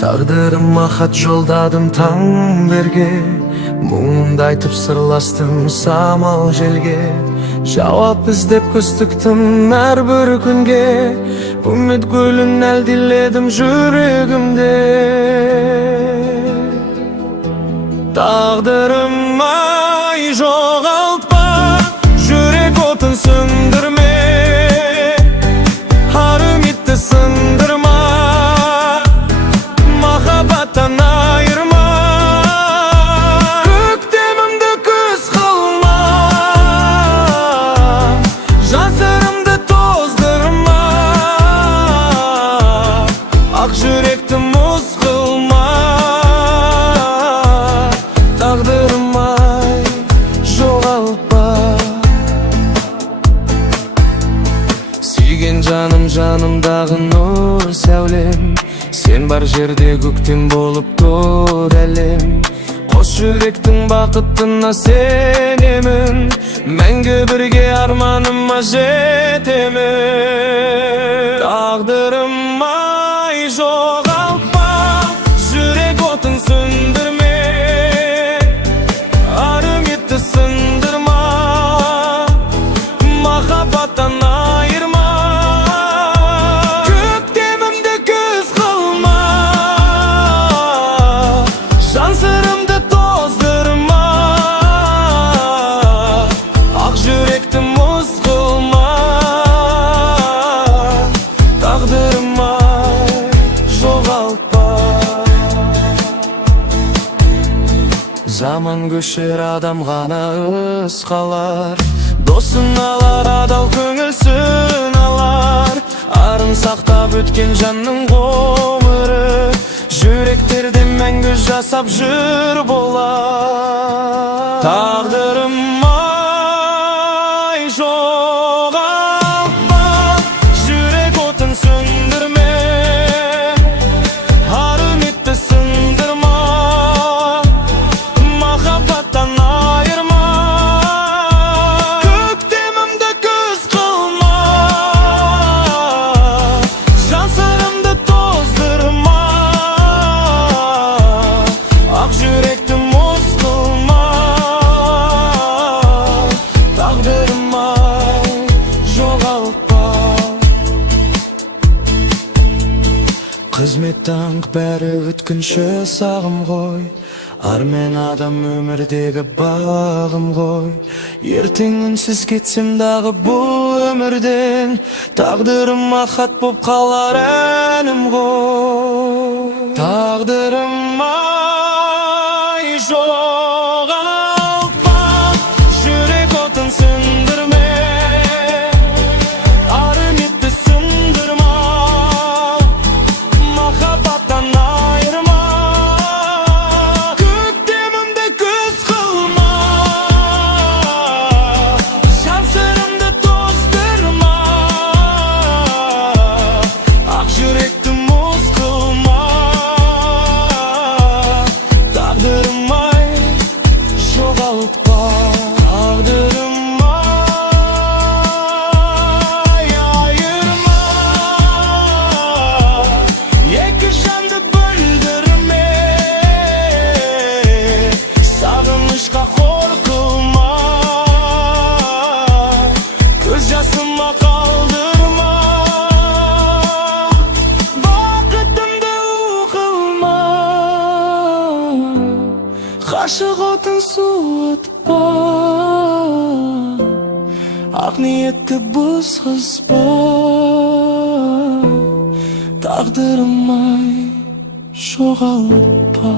Taqdirima xat yo'lladim taң berge, muңымды айтып сырластым самал желге. Жауап іздеп көз тіктім әр бір күнге, үміт гүлін әлдиледім жүрегімде. Taqdirima жоғалтпа, жүрек отын сөндірме, har үмітті сындырма, махаббаттан айырма. Көктемімді күз қылма, жасырымды тоздырма, ақ жүректі мұз қылма. Taqdirima жоғалтпа, сүйген жаным жанымдағы нұр сәулем, сен бар жерде көктем болып тұр әлем. Қос жүректің бақытына сенемін, мәңгі бірге арманыма жетемін. Taqdirima жоғалтпа, жүрек отын сөндірме, ар үмітті сындырма, махаббаттан айырма. Көктемімді күз қылма, жан сырымды тоздырма, ақ жүректі мұз қылма. Taqdirima жоғалтпа. Заман көшер, адам ғана із қалар, досын алар, адал көңілсін алар. Арын сақтап өткен жанның ғұмыры, жүректерде мәңгі жасап жүр болар. Taqdirima жоғалтпа, жүрек отын сөндірме, ар үмітті сындырма, махаббаттан айырма. Көктемімді күз қылма, жан сырымды тоздырма, ақ жүректі мұз қылма. Taqdirima жоғалтпа. Қызмет даңқ бәрі өткінші сағым ғой, ар мен адам өмірдегі бағым ғой. Ертең үнсіз кетсем дағы бұл өмірден, тағдырыма хат боп қалар әнім ғой. Taqdirima жоғалтпа, жүрек отын сөндірме, ар үмітті сындырма, махаббаттан айырма. Көктемімді күз қылма, жан сырымды тоздырма, ақ жүректі мұз қылма. Taqdirima жоғалтпа. Taqdirima айырма, екі жанды бөлдірме, сағынышқа қор қылма, көз жасыма қалдырма, бақытымды қылма. Ғашық отын суытпа, ақ ниетті бұзғызба. Taqdirima жоғалтпа.